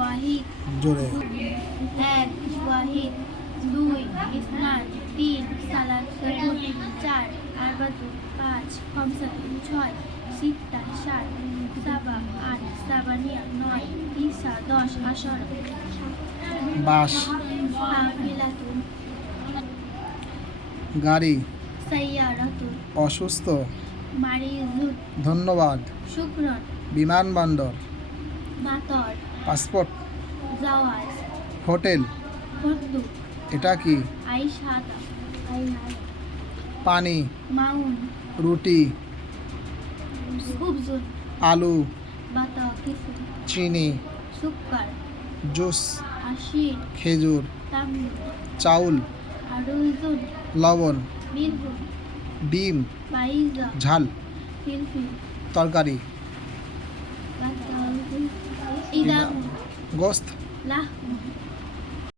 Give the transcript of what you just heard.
ওয়াহিদ জোরে। 1 ওয়াহিদ 2 ইসনান 3 সালাসাতুন 4 আরবাতুন 5 খামসাতুন 6 সিত্তা 7 সাবা 8 সাবানিয়া 9 তিসা 10 আশারা বাস। হাফিলাতুন গাড়ি। সাইয়ারাতুন অসুস্থ। মারিজুন ধন্যবাদ। শুকরান বিমানবন্দর। মাতর পাসপোর্ট। জাওয়াজ হোটেল। ফন্দুক এটা কি? আইশাদা পানি। মাউন রুটি। খুবজুন আলু। বাতাকিসুন চিনি। সুক্কার জুস। আশির খেজুর। তামরুন চাউল। আরুজুন লবণ। মিলহুন ডিম। বাইজা ঝাল। ফিলফিল তরকারি। বাতাকিসুন ইদামুন গোস্ত। লাহমুন